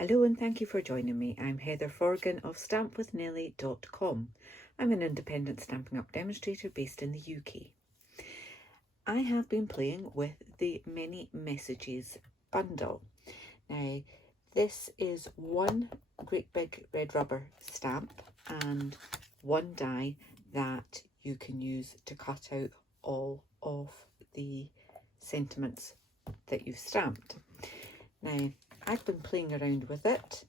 Hello and thank you for joining me. I'm Heather Forgan of stampwithnellie.com. I'm an independent Stampin' Up demonstrator based in the UK. I have been playing with the Many Messages bundle. Now, this is one great big red rubber stamp and one die that you can use to cut out all of the sentiments that you've stamped. Now, I've been playing around with it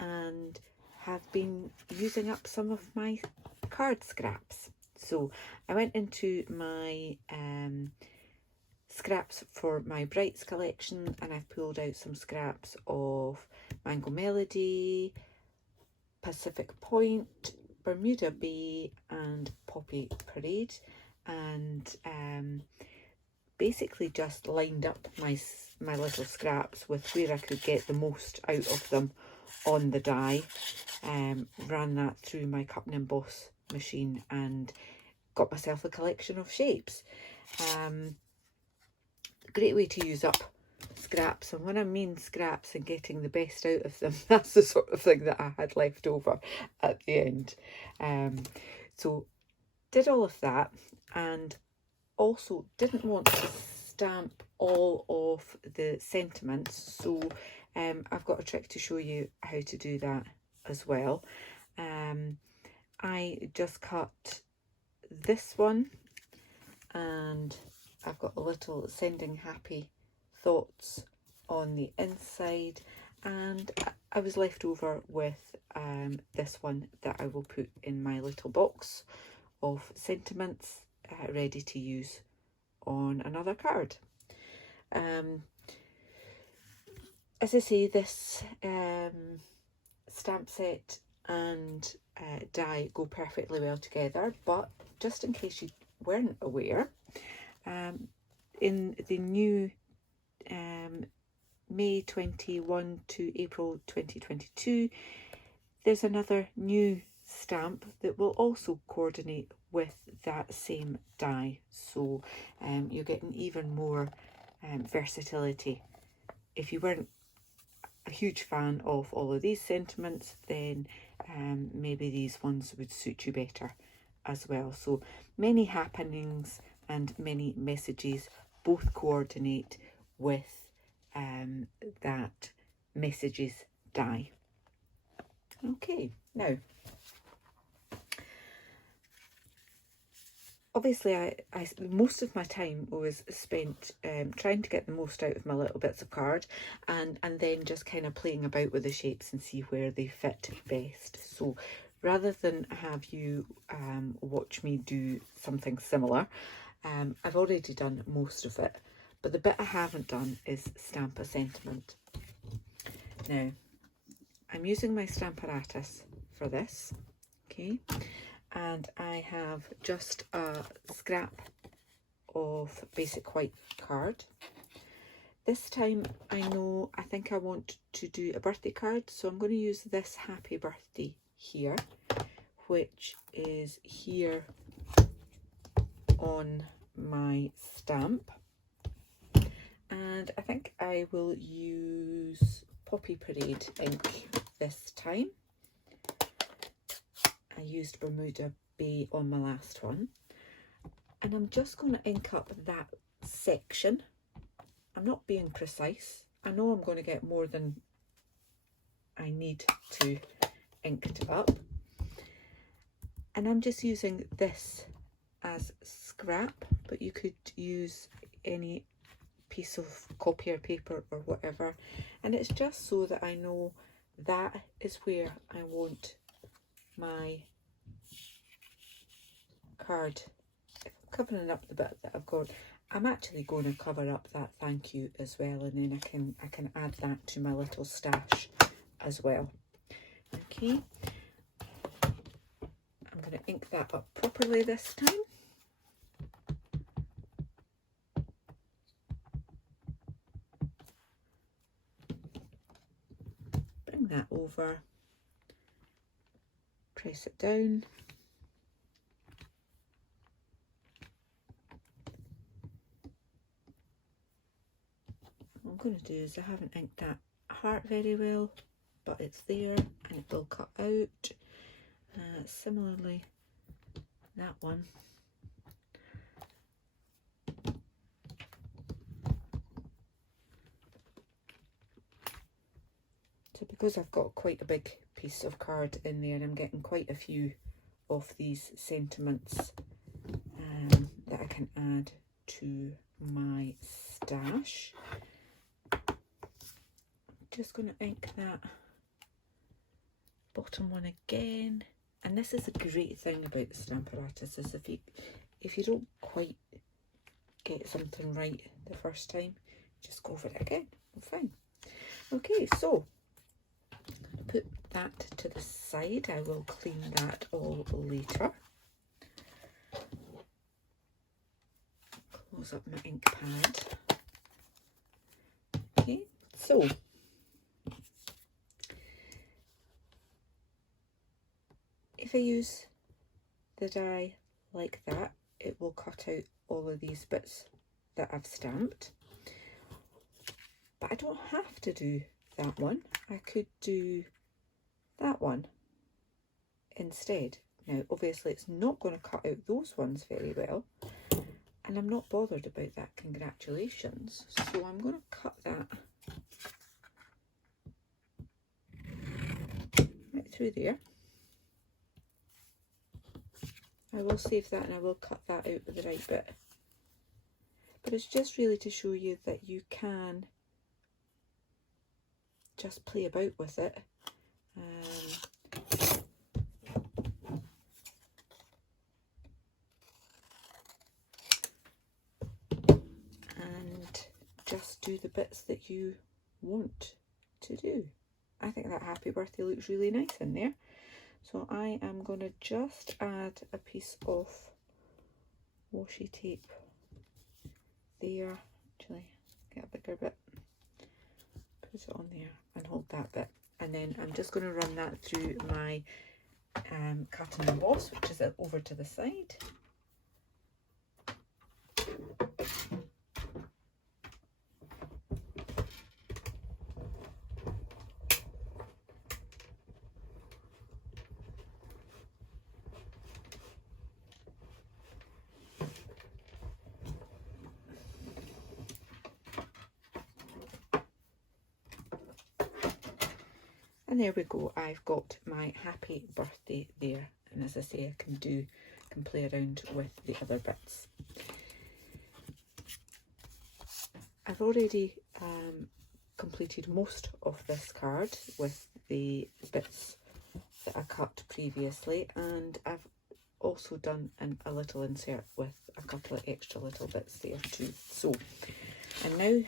and have been using up some of my card scraps. So I went into my scraps for my Brights collection and I've pulled out some scraps of Mango Melody, Pacific Point, Bermuda Bay and Poppy Parade, and basically just lined up my little scraps with where I could get the most out of them on the die. Ran that through my cut and emboss machine and got myself a collection of shapes. Great way to use up scraps, and when I mean scraps and getting the best out of them, that's the sort of thing that I had left over at the end. So did all of that, and also didn't want to stamp all of the sentiments, so I've got a trick to show you how to do that as well. I just cut this one and I've got a little sending happy thoughts on the inside, and I was left over with this one that I will put in my little box of sentiments ready to use on another card. As I say, this stamp set and die go perfectly well together, but just in case you weren't aware, in the new May 21 to April 2022, there's another new stamp that will also coordinate with that same die, so you're getting even more versatility. If you weren't a huge fan of all of these sentiments, then maybe these ones would suit you better as well. So many happenings and many messages both coordinate with that messages die. Okay, now obviously I most of my time was spent trying to get the most out of my little bits of card, and then just kind of playing about with the shapes and see where they fit best. So rather than have you watch me do something similar, I've already done most of it, but the bit I haven't done is stamp a sentiment. Now, I'm using my Stamparatus for this, okay, and I have just a scrap of basic white card. This time I think I want to do a birthday card, so I'm going to use this Happy Birthday here, which is here on my stamp, and I think I will use Poppy Parade ink this time. I used Bermuda Bay on my last one, and I'm just going to ink up that section. I'm not being precise. I know I'm going to get more than I need to ink it up, and I'm just using this as scrap, but you could use any piece of copier paper or whatever, and it's just so that I know that is where I want my card. If I'm covering up the bit that I've got, I'm actually going to cover up that thank you as well, and then I can add that to my little stash as well. Okay, I'm going to ink that up properly this time. Bring that over, press it down. What I'm going to do is, I haven't inked that apart very well, but it's there and it will cut out. Similarly, that one. So because I've got quite a big piece of card in there, I'm getting quite a few of these sentiments that I can add to my stash. I'm just going to ink that bottom one again. And this is a great thing about the Stamparatus, is if you don't quite get something right the first time, just go over it again. Fine. Okay, so put that to the side. I will clean that all later. Close up my ink pad. Okay, so if I use the die like that, it will cut out all of these bits that I've stamped. But I don't have to do that one. I could do that one instead. Now obviously it's not going to cut out those ones very well, and I'm not bothered about that, congratulations. So I'm going to cut that right through there. I will save that and I will cut that out with the right bit. But it's just really to show you that you can just play about with it. And just do the bits that you want to do. I think that happy birthday looks really nice in there. So I am going to just add a piece of washi tape there. Actually, get a bigger bit. Put it on there and hold that bit. And then I'm just going to run that through my cut and emboss, which is over to the side. And there we go, I've got my happy birthday there. And as I say, I can play around with the other bits. I've already completed most of this card with the bits that I cut previously, and I've also done a little insert with a couple of extra little bits there too. So I now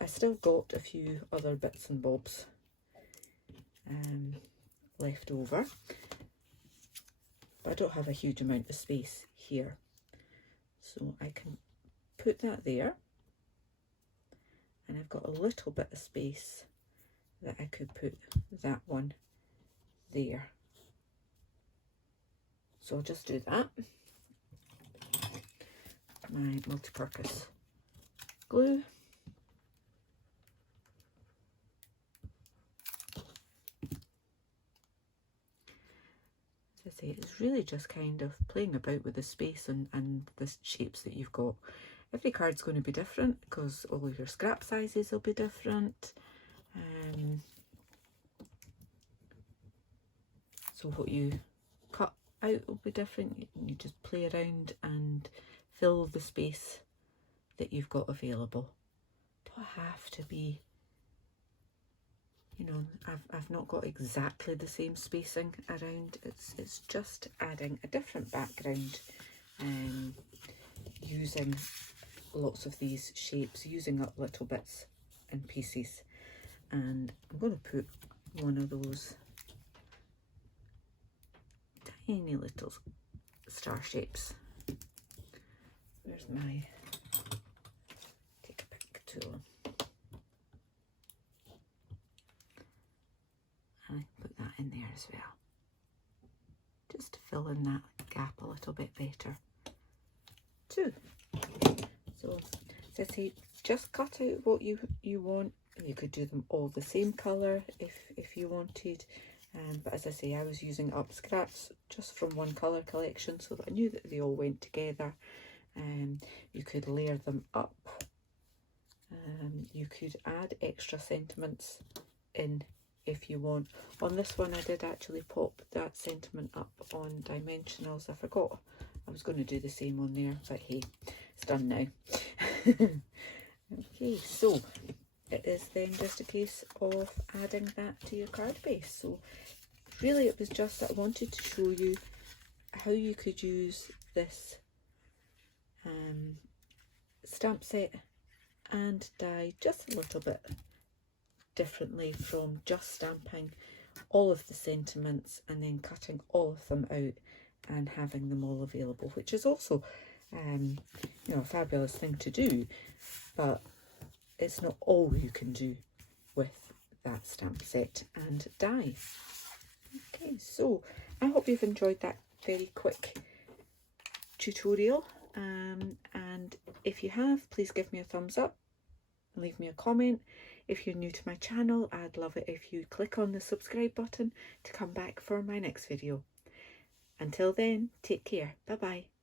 I still got a few other bits and bobs left over, but I don't have a huge amount of space here, so I can put that there, and I've got a little bit of space that I could put that one there. So I'll just do that. My multi-purpose glue. As I say, it's really just kind of playing about with the space and the shapes that you've got. Every card's going to be different because all of your scrap sizes will be different. So what you cut out will be different. You just play around and fill the space that you've got available. Don't have to be, you know, I've not got exactly the same spacing around. It's just adding a different background, using lots of these shapes, using up little bits and pieces. And I'm going to put one of those tiny little star shapes. Where's my, take a pick tool. And I put that in there as well, just to fill in that gap a little bit better too. So as I say, just cut out what you want, You could do them all the same colour if you wanted. But as I say, I was using up scraps just from one colour collection so that I knew that they all went together. You could layer them up. You could add extra sentiments in if you want. On this one I did actually pop that sentiment up on dimensionals. I forgot I was going to do the same on there, but hey, it's done now. Okay, so it is then just a case of adding that to your card base. So really it was just that I wanted to show you how you could use this stamp set and die just a little bit differently from just stamping all of the sentiments and then cutting all of them out and having them all available, which is also you know, a fabulous thing to do, but it's not all you can do with that stamp set and die. Okay, so I hope you've enjoyed that very quick tutorial, and if you have, please give me a thumbs up, leave me a comment. If you're new to my channel, I'd love it if you click on the subscribe button to come back for my next video. Until then, take care. Bye bye.